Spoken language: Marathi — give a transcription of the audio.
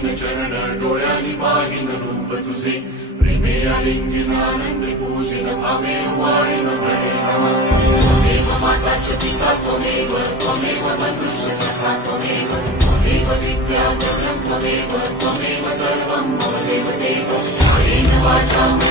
पाहीन चरण डोळ्यांनी पाहीन रूप तुझे प्रेमे आलिंगन आनंद पूजन भावे वाळीन म्हणे नमः त्वमेव माताच पिता त्वमेव त्वमेव बंधुश्च सखा त्वमेव त्वमेव विद्या द्रव्यं त्वमेव त्वमेव सर्वं मम देव देव कायेन वाचा